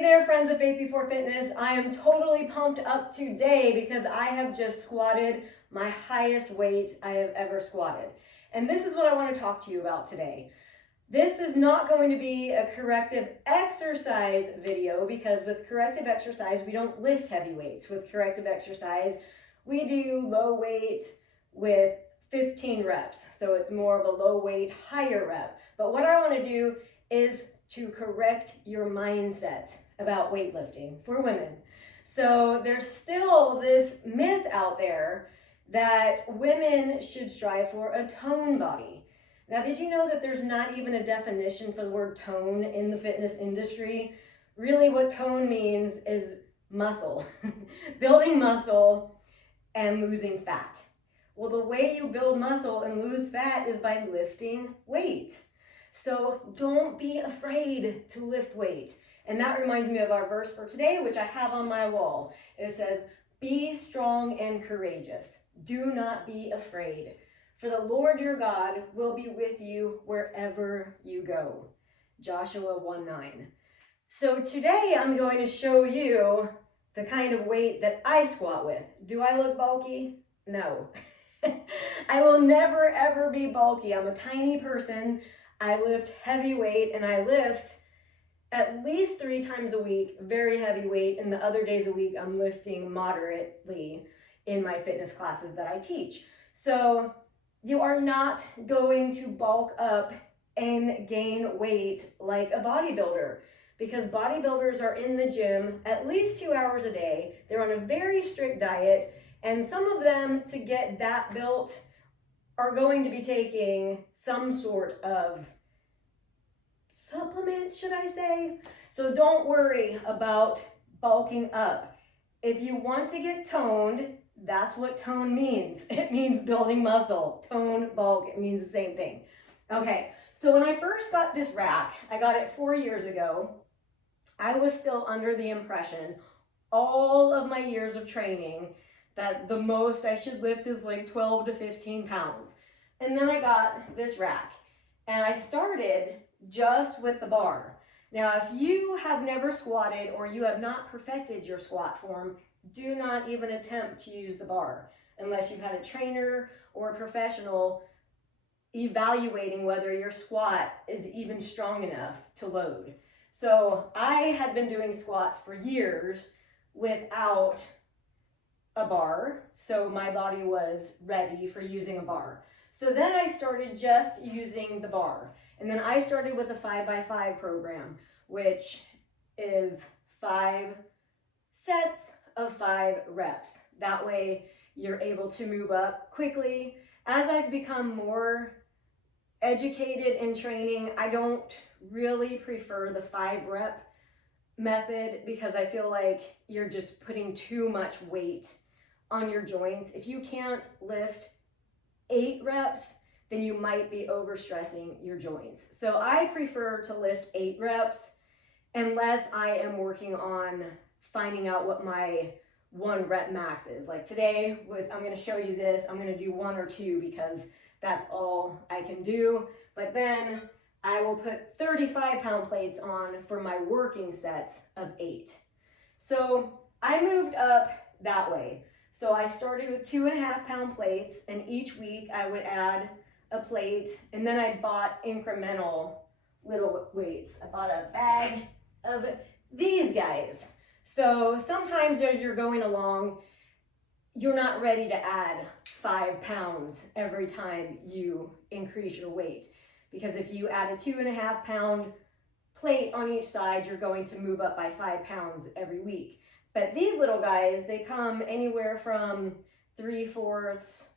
Hey there, friends of Faith Before Fitness. I am totally pumped up today because I have just squatted my highest weight I have ever squatted. And this is what I want to talk to you about today. This is not going to be a corrective exercise video because with corrective exercise, we don't lift heavy weights. With corrective exercise, we do low weight with 15 reps. So it's more of a low weight, higher rep. But what I want to do is to correct your mindset about weightlifting for women. So there's still this myth out there that women should strive for a tone body. Now, did you know that there's not even a definition for the word tone in the fitness industry? Really, what tone means is muscle, building muscle and losing fat. Well, the way you build muscle and lose fat is by lifting weight. So don't be afraid to lift weight. And that reminds me of our verse for today, which I have on my wall. It says, "Be strong and courageous. Do not be afraid. For the Lord your God will be with you wherever you go." Joshua 1:9. So today I'm going to show you the kind of weight that I squat with. Do I look bulky? No. I will never ever be bulky. I'm a tiny person. I lift heavy weight, and I lift at least 3 times a week, very heavy weight, and the other days a week I'm lifting moderately in my fitness classes that I teach. So you are not going to bulk up and gain weight like a bodybuilder, because bodybuilders are in the gym at least 2 hours a day. They're on a very strict diet, and some of them, to get that built, are going to be taking some sort of supplement, should I say? So don't worry about bulking up. If you want to get toned, that's what tone means. It means building muscle. Tone, bulk, it means the same thing. Okay, so when I first got this rack, I got it 4 years ago. I was still under the impression, all of my years of training, that the most I should lift is like 12 to 15 pounds. And then I got this rack, and I started just with the bar. Now, if you have never squatted or you have not perfected your squat form, do not even attempt to use the bar unless you've had a trainer or a professional evaluating whether your squat is even strong enough to load. So I had been doing squats for years without a bar, so my body was ready for using a bar. So then I started just using the bar. And then I started with a 5x5 program, which is 5 sets of 5 reps. That way you're able to move up quickly. As I've become more educated in training, I don't really prefer the 5 rep method because I feel like you're just putting too much weight on your joints. If you can't lift 8 reps, then you might be overstressing your joints. So I prefer to lift 8 reps unless I am working on finding out what my 1 rep max is. Like today, I'm gonna show you this, I'm gonna do 1 or 2 because that's all I can do. But then I will put 35-pound plates on for my working sets of 8. So I moved up that way. So I started with 2.5-pound plates, and each week I would add a plate, and then I bought incremental little weights. I bought a bag of these guys. So sometimes as you're going along, you're not ready to add 5 pounds every time you increase your weight. Because if you add a 2.5-pound plate on each side, you're going to move up by 5 pounds every week. But these little guys, they come anywhere from 3/4,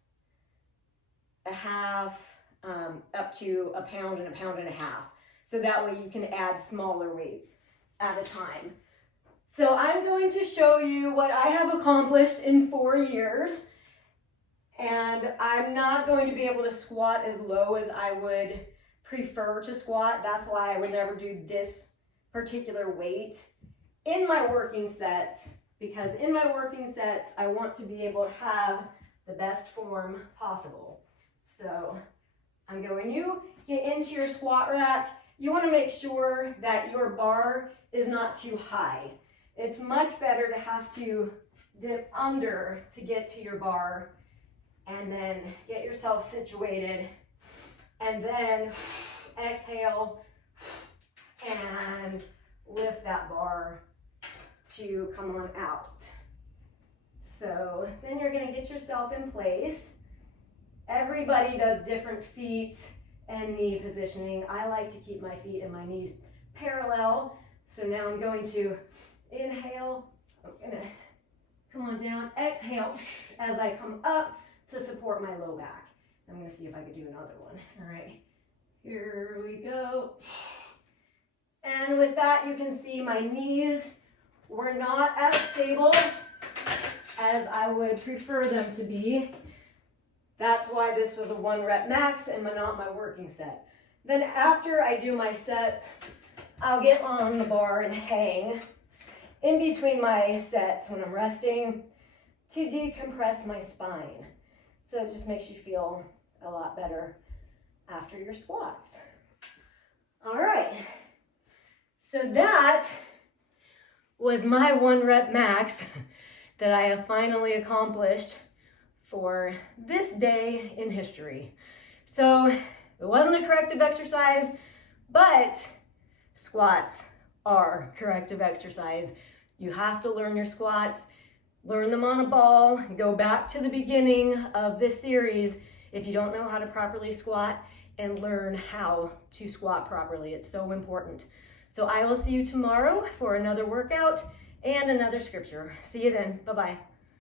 a half, up to a pound and a pound and a half. So that way you can add smaller weights at a time. So I'm going to show you what I have accomplished in 4 years. And I'm not going to be able to squat as low as I would prefer to squat. That's why I would never do this particular weight in my working sets, because in my working sets, I want to be able to have the best form possible. So I'm going to get into your squat rack you want to make sure that your bar is not too high. It's much better to have to dip under to get to your bar, and then get yourself situated, and then exhale and lift that bar to come on out. So then you're going to get yourself in place. Everybody does different feet and knee positioning. I like to keep my feet and my knees parallel. So now I'm going to inhale. I'm going to come on down. Exhale as I come up to support my low back. I'm going to see if I could do another one. All right, here we go. And with that, you can see my knees were not as stable as I would prefer them to be. That's why this was a 1 rep max and not my working set. Then after I do my sets, I'll get on the bar and hang in between my sets when I'm resting to decompress my spine. So it just makes you feel a lot better after your squats. All right, so that was my 1 rep max that I have finally accomplished for this day in history. So it wasn't a corrective exercise, but squats are corrective exercise. You have to learn your squats, learn them on a ball, go back to the beginning of this series if you don't know how to properly squat, and learn how to squat properly. It's so important. So I will see you tomorrow for another workout and another scripture. See you then. Bye-bye.